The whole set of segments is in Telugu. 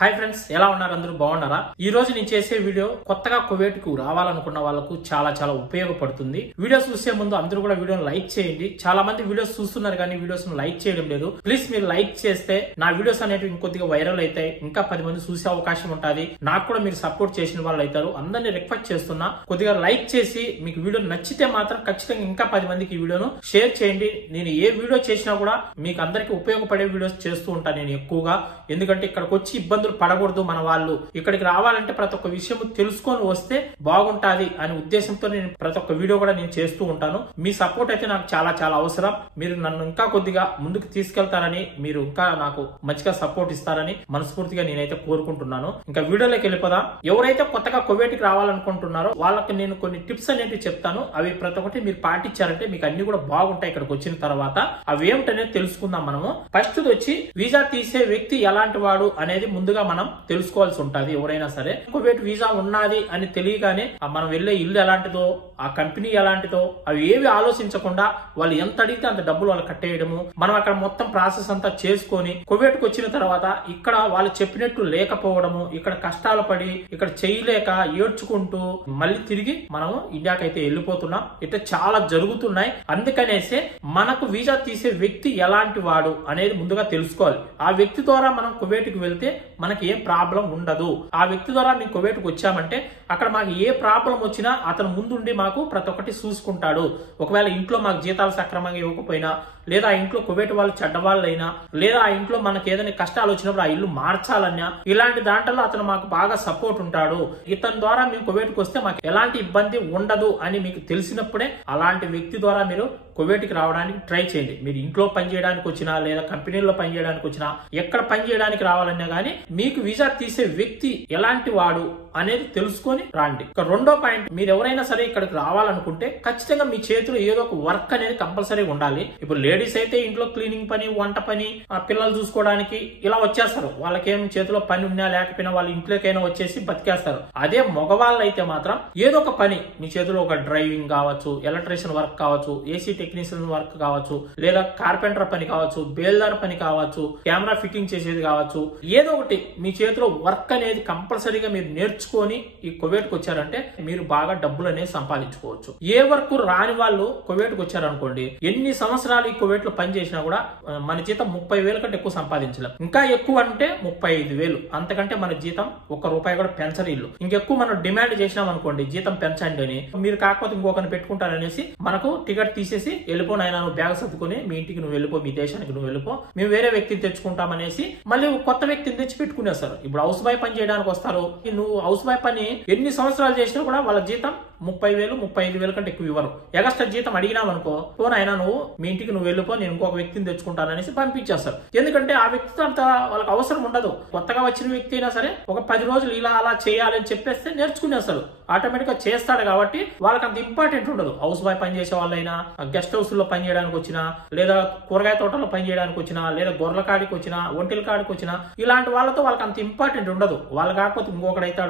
హాయ్ ఫ్రెండ్స్, ఎలా ఉన్నారు? అందరూ బాగున్నారా? ఈ రోజు నేను చేసే వీడియో కొత్తగా కువైట్ కు రావాలనుకున్న వాళ్ళకు చాలా ఉపయోగపడుతుంది. వీడియోస్ చూసే ముందు అందరూ కూడా వీడియోని లైక్ చేయండి. చాలా మంది వీడియోస్ చూస్తున్నారు కానీ వీడియోస్ లైక్ చేయడం లేదు. ప్లీజ్ మీరు లైక్ చేస్తే నా వీడియోస్ అనేవి ఇంకొద్దిగా వైరల్ అవుతాయి, ఇంకా 10 మంది చూసే అవకాశం ఉంటుంది. నాకు కూడా మీరు సపోర్ట్ చేసిన వాళ్ళు అవుతారు. అందరినీ రిక్వెస్ట్ చేస్తున్నా, కొద్దిగా లైక్ చేసి మీకు వీడియో నచ్చితే మాత్రం ఖచ్చితంగా ఇంకా 10 మందికి ఈ వీడియోను షేర్ చేయండి. నేను ఏ వీడియో చేసినా కూడా మీకు అందరికి ఉపయోగపడే వీడియోస్ చేస్తూ ఉంటాను నేను ఎక్కువగా. ఎందుకంటే ఇక్కడికి వచ్చి ఇబ్బందులు పడకూడదు, మన వాళ్ళు ఇక్కడికి రావాలంటే ప్రతి ఒక్క విషయం తెలుసుకొని వస్తే బాగుంటాది అనే ఉద్దేశంతో నేను ప్రతి ఒక్క వీడియో కూడా నేను చేస్తూ ఉంటాను. మీ సపోర్ట్ అయితే నాకు చాలా అవసరం. మీరు నన్ను ఇంకా కొద్దిగా ముందుకు తీసుకెళ్తారని, మీరు ఇంకా నాకు మంచిగా సపోర్ట్ ఇస్తారని మనస్ఫూర్తిగా నేనైతే కోరుకుంటున్నాను. ఇంకా వీడియోలోకి వెళ్ళిపోదాం. ఎవరైతే కొత్తగా కువైట్కి రావాలనుకుంటున్నారో వాళ్ళకి నేను కొన్ని టిప్స్ అనేవి చెప్తాను. అవి ప్రతి ఒక్కటి మీరు పాటించారంటే మీకు అన్ని కూడా బాగుంటాయి. ఇక్కడికి వచ్చిన తర్వాత అవి ఏమిటనేది తెలుసుకుందాం మనము. ఫస్ట్ వచ్చి వీసా తీసే వ్యక్తి ఎలాంటి వాడు అనేది ముందుగా మనం తెలుసుకోవాల్సి ఉంటది. ఎవరైనా సరే కువైట్ వీసా ఉన్నది అని తెలియగానే మనం వెళ్లే ఇల్లు ఎలాంటిదో, ఆ కంపెనీ ఎలాంటిదో అవి ఏవి ఆలోచించకుండా వాళ్ళు ఎంత అడిగితే అంత డబ్బులు వాళ్ళు కట్టేయడము, మనం అక్కడ మొత్తం ప్రాసెస్ అంతా చేసుకొని కువైట్ కు వచ్చిన తర్వాత ఇక్కడ వాళ్ళు చెప్పినట్టు లేకపోవడము, ఇక్కడ కష్టాలు పడి ఇక్కడ చేయలేక ఏడ్చుకుంటూ మళ్ళీ తిరిగి మనము ఇండియాకైతే వెళ్ళిపోతున్నాం. ఇట్లా చాలా జరుగుతున్నాయి. అందుకనేసే మనకు వీసా తీసే వ్యక్తి ఎలాంటి వాడు అనేది ముందుగా తెలుసుకోవాలి. ఆ వ్యక్తి ద్వారా మనం కువైట్కి వెళ్తే మనకి ఏ ప్రాబ్లం ఉండదు. ఆ వ్యక్తి ద్వారా మేము కువైట్కి వచ్చామంటే అక్కడ మాకు ఏ ప్రాబ్లం వచ్చినా అతను ముందుండి మాకు ప్రతి ఒక్కటి చూసుకుంటాడు. ఒకవేళ ఇంట్లో మాకు జీతాలు సక్రమంగా ఇవ్వకపోయినా, లేదా ఆ ఇంట్లో కువైట్ వాళ్ళు చెడ్డవాళ్ళైనా, లేదా ఆ ఇంట్లో మనకి ఏదైనా కష్టాలు వచ్చినప్పుడు ఆ ఇల్లు మార్చాలన్నా, ఇలాంటి దాంట్లో అతను మాకు బాగా సపోర్ట్ ఉంటాడు. ఇతని ద్వారా మేము కువైట్కి వస్తే మాకు ఎలాంటి ఇబ్బంది ఉండదు అని మీకు తెలిసినప్పుడే అలాంటి వ్యక్తి ద్వారా మీరు కువైట్కి రావడానికి ట్రై చేయండి. మీరు ఇంట్లో పని చేయడానికి వచ్చినా, లేదా కంపెనీల్లో పని చేయడానికి వచ్చినా, ఎక్కడ పని చేయడానికి రావాలన్నా గానీ మీకు వీసా తీసే వ్యక్తి ఎలాంటి వాడు అనేది తెలుసుకొని రాండి. రెండో పాయింట్, మీరు ఎవరైనా సరే ఇక్కడికి రావాలనుకుంటే ఖచ్చితంగా మీ చేతిలో ఏదో ఒక వర్క్ అనేది కంపల్సరీ ఉండాలి. ఇప్పుడు లేడీస్ అయితే ఇంట్లో క్లీనింగ్ పని, వంట పని, పిల్లలు చూసుకోవడానికి ఇలా వచ్చేస్తారు. వాళ్ళకేం చేతిలో పని ఉన్నా లేకపోయినా వాళ్ళ ఇంట్లోకైనా వచ్చేసి బతికేస్తారు. అదే మగవాళ్ళు అయితే మాత్రం ఏదో ఒక పని మీ చేతిలో, ఒక డ్రైవింగ్ కావచ్చు, ఎలక్ట్రీషియన్ వర్క్ కావచ్చు, ఏసీ టెక్నీషియన్ వర్క్ కావచ్చు, లేదా కార్పెంటర్ పని కావచ్చు, బేల్దార్ పని కావచ్చు, కెమెరా ఫిట్టింగ్ చేసేది కావచ్చు, ఏదో ఒకటి మీ చేతిలో వర్క్ అనేది కంపల్సరీగా మీరు నేర్చుకొని ఈ కువైట్కి వచ్చారంటే మీరు బాగా డబ్బులు అనేది సంపాదించుకోవచ్చు. ఏ వర్క్ రాని వాళ్ళు కువైట్కి వచ్చారనుకోండి, ఎన్ని సంవత్సరాలు ఈ కువైట్ లో పని చేసినా కూడా మన జీతం 30,000 కంటే ఎక్కువ సంపాదించలేం. ఇంకా ఎక్కువ అంటే 35,000. అంతకంటే మన జీతం ₹1 కూడా పెంచరు ఇల్లు. ఇంకెక్కువ మనం డిమాండ్ చేసినాం అనుకోండి, జీతం పెంచండి అని, మీరు కాకపోతే ఇంకొకరిని పెట్టుకుంటారనేసి మనకు టికెట్ తీసేసి వెళ్ళిపోయినా, నువ్వు బ్యాగ్ సర్దుకుని మీ ఇంటికి నువ్వు వెళ్ళిపో, మీ దేశానికి నువ్వు వెళ్ళిపో, మేము వేరే వ్యక్తిని తెచ్చుకుంటామనేసి మళ్ళీ కొత్త వ్యక్తిని తెచ్చి పెట్టుకునేస్తారు. ఇప్పుడు హౌస్ బాయ్ పని చేయడానికి వస్తారు. నువ్వు హౌస్ బాయ్ పని ఎన్ని సంవత్సరాలు చేసినా కూడా వాళ్ళ జీతం 30,000, 35,000 కంటే ఎక్కువ ఇవ్వరు. ఎగస్ట్రా జీతం అడిగినామనుకో, పోనైనా నువ్వు మీ ఇంటికి నువ్వు వెళ్ళిపో, నేను ఇంకొక వ్యక్తిని తెచ్చుకుంటాననేసి పంపించేస్తారు. ఎందుకంటే ఆ వ్యక్తితో అంత వాళ్ళకి అవసరం ఉండదు. కొత్తగా వచ్చిన వ్యక్తి అయినా సరే ఒక 10 రోజులు ఇలా అలా చేయాలని చెప్పేస్తే నేర్చుకునేస్తాడు, ఆటోమేటిక్ గా చేస్తాడు. కాబట్టి వాళ్ళకి అంత ఇంపార్టెంట్ ఉండదు. హౌస్ బాయ్ పని చేసే వాళ్ళైనా, గెస్ట్ హౌస్ లో పని చేయడానికి వచ్చినా, లేదా కూరగాయ తోటలో పని చేయడానికి వచ్చినా, లేదా గొర్రెల కాడికి వచ్చినా, ఒంటెల కాడికి వచ్చినా, ఇలాంటి వాళ్ళతో వాళ్ళకి అంత ఇంపార్టెంట్ ఉండదు. వాళ్ళు కాకపోతే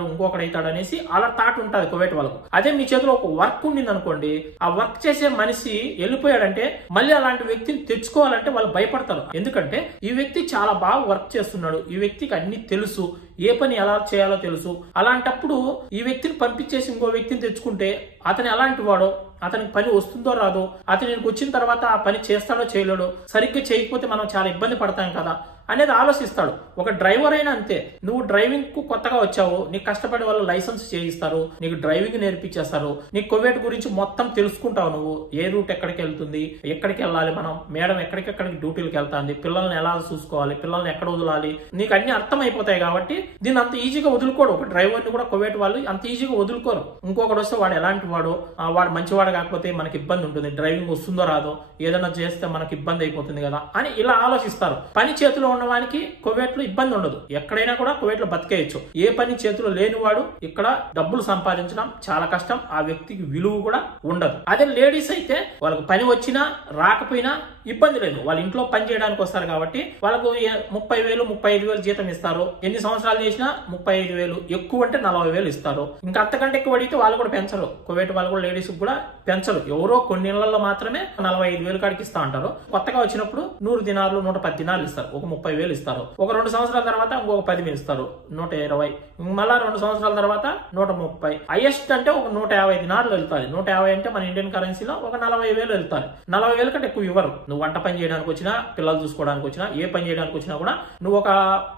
ఇంకొకడైతాడు అనేసి అలా థాట్ ఉంటుంది కువైట్ వాళ్ళకు. అదే మీ చేతిలో ఒక వర్క్ ఉండింది అనుకోండి, ఆ వర్క్ చేసే మనిషి వెళ్ళిపోయాడంటే మళ్ళీ అలాంటి వ్యక్తిని తెచ్చుకోవాలంటే వాళ్ళు భయపడతారు. ఎందుకంటే ఈ వ్యక్తి చాలా బాగా వర్క్ చేస్తున్నాడు, ఈ వ్యక్తికి అన్ని తెలుసు, ఏ పని ఎలా చేయాలో తెలుసు. అలాంటప్పుడు ఈ వ్యక్తిని పంపించేసి ఇంకో వ్యక్తిని తెచ్చుకుంటే అతను ఎలాంటి వాడో, అతనికి పని వస్తుందో రాదో, అతనికి వచ్చిన తర్వాత ఆ పని చేస్తాడో చేయలేడో, సరిగ్గా చేయకపోతే మనం చాలా ఇబ్బంది పడతాం కదా అనేది ఆలోచిస్తాడు. ఒక డ్రైవర్ అయినా అంతే. నువ్వు డ్రైవింగ్ కు కొత్తగా వచ్చావు, నీకు కష్టపడి వాళ్ళు లైసెన్స్ చేయిస్తారు, నీకు డ్రైవింగ్ నేర్పించేస్తారు, నీకు కువైట్ గురించి మొత్తం తెలుసుకుంటావు. నువ్వు ఏ రూట్ ఎక్కడికి వెళ్తుంది, ఎక్కడికి వెళ్ళాలి, మనం మేడం ఎక్కడికెక్కడికి డ్యూటీలకు వెళ్తాంది, పిల్లల్ని ఎలా చూసుకోవాలి, పిల్లల్ని ఎక్కడ వదలాలి, నీకు అన్ని అర్థమైపోతాయి. కాబట్టి దీన్ని అంత ఈజీగా వదులుకోడు. ఒక డ్రైవర్ ని కూడా కువైట్ వాళ్ళు అంత ఈజీగా వదులుకోరు. ఇంకొకటి వస్తే వాడు ఎలాంటి వాడు, వాడు మంచివాడు కాకపోతే మనకి ఇబ్బంది ఉంటుంది, డ్రైవింగ్ వస్తుందో రాదో, ఏదైనా చేస్తే మనకి ఇబ్బంది అయిపోతుంది కదా అని ఇలా ఆలోచిస్తారు. పని చేతిలో ఉన్నవానికి కువైట్ లో ఇబ్బంది ఉండదు. ఎక్కడైనా కూడా కువైట్ లో బతికేయచ్చు. ఏ పని చేతిలో లేనివాడు ఇక్కడ డబ్బులు సంపాదించడం చాలా కష్టం. ఆ వ్యక్తికి విలువ కూడా ఉండదు. అదే లేడీస్ అయితే వాళ్ళకి పని వచ్చినా రాకపోయినా ఇబ్బంది లేదు. వాళ్ళ ఇంట్లో పని చేయడానికి వస్తారు కాబట్టి వాళ్ళకు 30,000 35,000 జీతం ఇస్తారు. ఎన్ని సంవత్సరాలు చేసినా 35,000, ఎక్కువ అంటే 40,000 ఇస్తారు. ఇంకా అంతకంటే ఎక్కువ అడిగితే వాళ్ళు కూడా పెంచరు. కువైట్ వాళ్ళు కూడా లేడీస్ కూడా పెంచరు. ఎవరో కొన్ని ఇళ్లలో మాత్రమే 45,000 కాడికి ఇస్తా అంటారు. కొత్తగా వచ్చినప్పుడు 100 దినార్లు 110 దినార్లు ఇస్తారు. ఒక 30,000 ఇస్తారు. ఒక 2 సంవత్సరాల తర్వాత ఇంకొక 10,000 ఇస్తారు. 120. మళ్ళా 2 సంవత్సరాల తర్వాత 130. హైయెస్ట్ అంటే ఒక 150 దినార్లు వెళ్తాయి. 150 అంటే మన ఇండియన్ కరెన్సీలో ఒక 40,000 వెళ్తాయి. 40,000 కంటే ఎక్కువ ఇవ్వరు. నువ్వు వంట పని చేయడానికి వచ్చినా, పిల్లలు చూసుకోవడానికి వచ్చినా, ఏ పని చేయడానికి వచ్చినా కూడా నువ్వు ఒక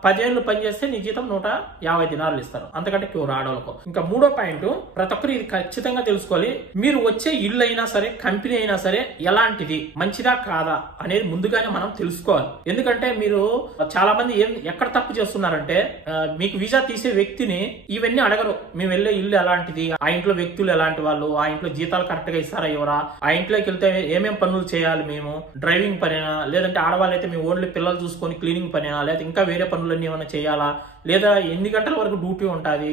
10 ఏళ్ళు పని చేస్తే నీ జీతం 150 దినార్లు ఇస్తారు. అంతకంటే ఎక్కువ ఆడవాళ్ళకు. ఇంకా మూడో పాయింట్, ప్రతి ఒక్కరు ఇది ఖచ్చితంగా తెలుసుకోవాలి. మీరు వచ్చే ఇల్లు అయినా సరే, కంపెనీ అయినా సరే ఎలాంటిది, మంచిదా కాదా అనేది ముందుగానే మనం తెలుసుకోవాలి. ఎందుకంటే మీరు చాలా మంది ఎక్కడ తప్పు చేస్తున్నారంటే, మీకు వీసా తీసే వ్యక్తిని ఇవన్నీ అడగరు. మేము వెళ్ళే ఇల్లు ఎలాంటిది, ఆ ఇంట్లో వ్యక్తులు ఎలాంటి వాళ్ళు, ఆ ఇంట్లో జీతాలు కరెక్ట్ గా ఇస్తారా ఎవరా, ఆ ఇంట్లోకి వెళ్తే ఏమేం పనులు చేయాలి మేము, డ్రైవింగ్ పనేనా, లేదంటే ఆడవాళ్ళైతే మేము ఓన్లీ పిల్లలు చూసుకొని క్లీనింగ్ పనేనా, లేదా ఇంకా వేరే పనులన్నీ ఏమైనా చేయాలా, లేదా ఎన్ని గంటల వరకు డ్యూటీ ఉంటుంది,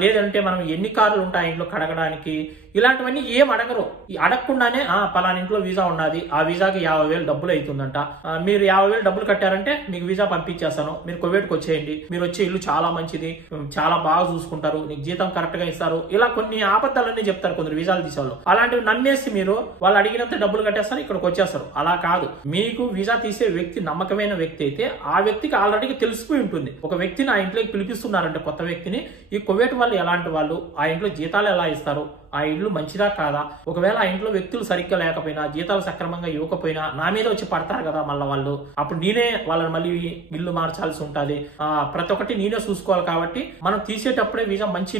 లేదంటే మనం ఎన్ని కార్లు ఉంటాయి ఇంట్లో కడగడానికి, ఇలాంటివన్నీ ఏం అడగరు. అడగకుండానే పలానా ఇంట్లో వీసా ఉన్నది, ఆ వీసాకి 50,000 డబ్బులు అవుతుందంట, మీరు 50,000 డబ్బులు కట్టారంటే మీకు వీసా పంపించేస్తాను, మీరు కువైట్కి వచ్చేయండి, మీరు వచ్చే ఇల్లు చాలా మంచిది, చాలా బాగా చూసుకుంటారు, నీకు జీతం కరెక్ట్ గా ఇస్తారు, ఇలా కొన్ని ఆపత్తాలన్నీ చెప్తారు కొందరు వీసాలు తీసేవాళ్ళు. అలాంటివి నమ్మేసి మీరు వాళ్ళు అడిగినంత డబ్బులు కట్టేస్తారు, ఇక్కడికి వచ్చేస్తారు. అలా కాదు. మీకు వీసా తీసే వ్యక్తి నమ్మకమైన వ్యక్తి అయితే ఆ వ్యక్తికి ఆల్రెడీ తెలిసిపోయి ఉంటుంది. ఒక వ్యక్తిని ఆ ఇంట్లోకి పిలిపిస్తున్నారంటే కొత్త వ్యక్తిని, ఈ కువైట్ వాళ్ళు ఎలాంటి వాళ్ళు, ఆ ఇంట్లో జీతాలు ఎలా ఇస్తారు, ఆ ఇల్లు మంచిదా కాదా, ఒకవేళ ఆ ఇంట్లో వ్యక్తులు సరిగ్గా లేకపోయినా, జీతాలు సక్రమంగా ఇవ్వకపోయినా నా మీద వచ్చి పడతారు కదా మళ్ళీ వాళ్ళు, అప్పుడు నేనే వాళ్ళని మళ్ళీ ఇల్లు మార్చాల్సి ఉంటుంది. ప్రతి ఒక్కటి నేనే చూసుకోవాలి. కాబట్టి మనం తీసేటప్పుడే వీసా మంచి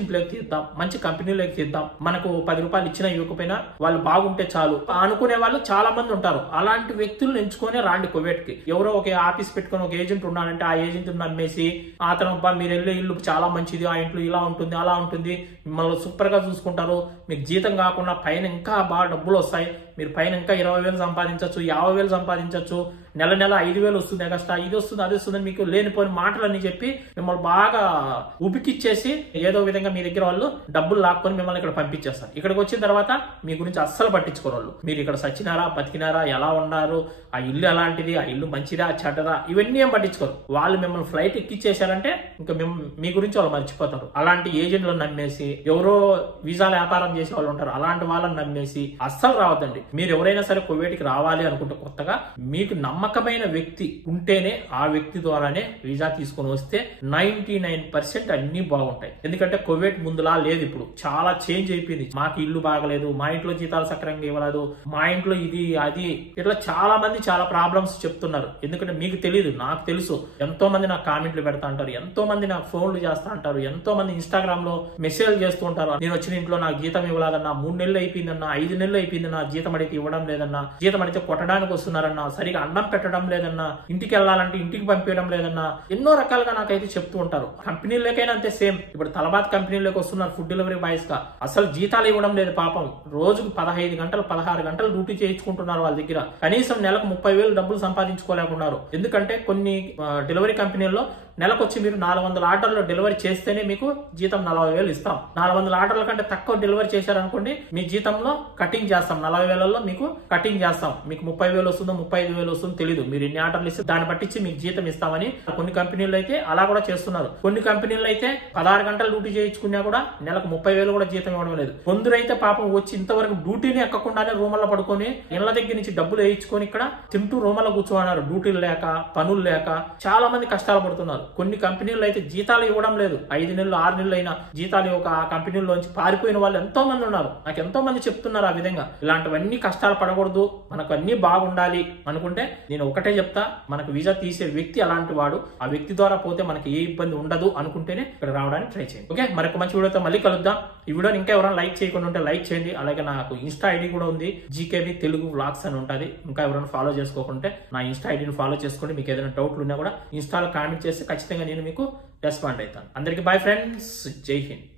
ఇంట్లోకి తీద్దాం, మంచి కంపెనీలోకి తీద్దాం. మనకు 10 రూపాయలు ఇచ్చినా ఇవ్వకపోయినా వాళ్ళు బాగుంటే చాలు అనుకునే వాళ్ళు చాలా మంది ఉంటారు. అలాంటి వ్యక్తులను ఎంచుకొని రాండి కువైట్ కి. ఎవరో ఒక ఆఫీస్ పెట్టుకుని ఒక ఏజెంట్ ఉన్నాడంటే ఆ ఏజెంట్ నమ్మేసి అతను మీరు వెళ్ళే ఇల్లు చాలా మంచిది, ఆ ఇంట్లో ఇలా ఉంటుంది అలా ఉంటుంది, మిమ్మల్ని సూపర్ గా చూసుకుంటారు, మీకు జీతం కాకుండా పైన ఇంకా బాగా డబ్బులు వస్తాయి, మీరు పైన ఇంకా 20,000 సంపాదించవచ్చు, 50,000 సంపాదించవచ్చు, నెల 5,000 వస్తుంది ఎక్స్ట్రా, ఇది వస్తుంది అది వస్తుంది, మీకు లేనిపోయిన మాటలన్నీ చెప్పి మిమ్మల్ని బాగా ఉపికిచ్చేసి ఏదో విధంగా మీ దగ్గర వాళ్ళు డబ్బులు లాక్కొని మిమ్మల్ని ఇక్కడ పంపించేస్తారు. ఇక్కడికి వచ్చిన తర్వాత మీ గురించి అస్సలు పట్టించుకోరు వాళ్ళు. మీరు ఇక్కడ సచ్చినారా, బతికినారా, ఎలా ఉన్నారు, ఆ ఇల్లు ఎలాంటిది, ఆ ఇల్లు మంచిదా చెడ్డదా, ఇవన్నీ ఏం పట్టించుకోరు. వాళ్ళు మిమ్మల్ని ఫ్లైట్ ఎక్కిచ్చేసారంటే ఇంకా మీ గురించి వాళ్ళు మర్చిపోతారు. అలాంటి ఏజెంట్లను నమ్మేసి, ఎవరో వీసాల వ్యాపారం చేసే వాళ్ళు ఉంటారు, అలాంటి వాళ్ళని నమ్మేసి అస్సలు రావద్దండి. మీరు ఎవరైనా సరే కువైట్కి రావాలి అనుకుంటే కొత్తగా మీకు నమ్మకమైన వ్యక్తి ఉంటేనే ఆ వ్యక్తి ద్వారానే వీసా తీసుకొని వస్తే 99% అన్ని బాగుంటాయి. ఎందుకంటే కువైట్ ముందులా లేదు, ఇప్పుడు చాలా చేంజ్ అయిపోయింది. మాకు ఇల్లు బాగలేదు, మా ఇంట్లో జీతాలు సక్రంగా ఇవ్వలేదు, మా ఇంట్లో ఇది అది, ఇట్లా చాలా మంది చాలా ప్రాబ్లమ్స్ చెప్తున్నారు. ఎందుకంటే మీకు తెలియదు, నాకు తెలుసు. ఎంతో మంది నాకు కామెంట్లు పెడతా అంటారు, ఎంతో మంది నాకు ఫోన్లు చేస్తా అంటారు, ఎంతో మంది ఇన్స్టాగ్రామ్ లో మెసేజ్ చేస్తూ ఉంటారు. నేను వచ్చిన ఇంట్లో నాకు జీతం ఇవ్వలేదన్నా, 3 నెలలు అయిపోయిందన్నా, 5 నెలలు అయిపోయిందన్నా, జీతం అడిగితే ఇవ్వడం లేదన్నా, జీతం అడిగితే కొట్టడానికి వస్తున్నారన్నా, సరిగా అన్నం పెట్టడం లేదన్నా, ఇంటికి వెళ్ళాలంటే ఇంటికి పంపించడం లేదన్నా, ఎన్నో రకాలుగా నాకైతే చెప్తూ ఉంటారు. కంపెనీలకైనా అంతే సేమ్. ఇప్పుడు తలబాత్ కంపెనీలోకి వస్తున్నారు ఫుడ్ డెలివరీ బాయ్స్ గా, అసలు జీతాలు ఇవ్వడం లేదు పాపం. రోజుకు 15 గంటలు 16 గంటలు డ్యూటీ చేయించుకుంటున్నారు వాళ్ళ దగ్గర. కనీసం నెలకు 30,000 డబ్బులు సంపాదించుకోలేకున్నారు. ఎందుకంటే కొన్ని డెలివరీ కంపెనీల్లో నెలకు వచ్చి మీరు 400 ఆర్డర్లు డెలివరీ చేస్తేనే మీకు జీతం 40,000 ఇస్తాం. 400 ఆర్డర్ల కంటే తక్కువ డెలివరీ చేశారనుకోండి, మీ జీతంలో కటింగ్ చేస్తాం. 40,000లో మీకు కటింగ్ చేస్తాం. మీకు 30,000 వస్తుందో 35,000 వస్తుందో తెలియదు. మీరు ఎన్ని ఆర్డర్లు ఇస్తే దాన్ని పట్టించి మీకు జీతం ఇస్తామని కొన్ని కంపెనీలు అయితే అలా కూడా చేస్తున్నారు. కొన్ని కంపెనీలు అయితే 16 గంటలు డ్యూటీ చేయించుకున్నా కూడా నెలకు 30,000 కూడా జీతం ఇవ్వడం లేదు. కొందరైతే పాపం వచ్చి ఇంతవరకు డ్యూటీని ఎక్కకుండానే రూమల్లో పడుకొని ఇళ్ల దగ్గర నుంచి డబ్బులు వేయించుకొని ఇక్కడ తింటూ రూమల్లో కూర్చోన్నారు. డ్యూటీలు లేక, పనులు లేక చాలా మంది కష్టాలు పడుతున్నారు. కొన్ని కంపెనీలు అయితే జీతాలు ఇవ్వడం లేదు. 5 నెలలు 6 నెలలు అయినా జీతాలు ఆ కంపెనీలోంచి పారిపోయిన వాళ్ళు ఎంతో మంది ఉన్నారు. నాకు ఎంతో మంది చెప్తున్నారు ఆ విధంగా. ఇలాంటివన్నీ కష్టాలు పడకూడదు, మనకు అన్ని బాగుండాలి అనుకుంటే నేను ఒకటే చెప్తా, మనకు వీసా తీసే వ్యక్తి అలాంటి వాడు, ఆ వ్యక్తి ద్వారా పోతే మనకి ఏ ఇబ్బంది ఉండదు అనుకుంటేనే ఇక్కడ రావడానికి ట్రై చేయండి. ఓకే, మరొక మంచి వీడియోతో మళ్ళీ కలుద్దాం. ఈ వీడియోని ఇంకా ఎవరైనా లైక్ చేయకుండా ఉంటే లైక్ చేయండి. అలాగే నాకు ఇన్స్టా ఐడి కూడా ఉంది, జీకేబీ తెలుగు వ్లాగ్స్ అని ఉంటుంది. ఇంకా ఎవరైనా ఫాలో చేసుకోకుంటే నా ఇన్స్టా ఐడిని ఫాలో చేసుకోండి. మీకు ఏదైనా డౌట్లు ఉన్నా కూడా ఇన్స్టాలో కామెంట్ చేస్తే ఖచ్చితంగా నేను మీకు రెస్పాండ్ అవుతాను. అందరికీ బాయ్ ఫ్రెండ్స్, జై హింద్.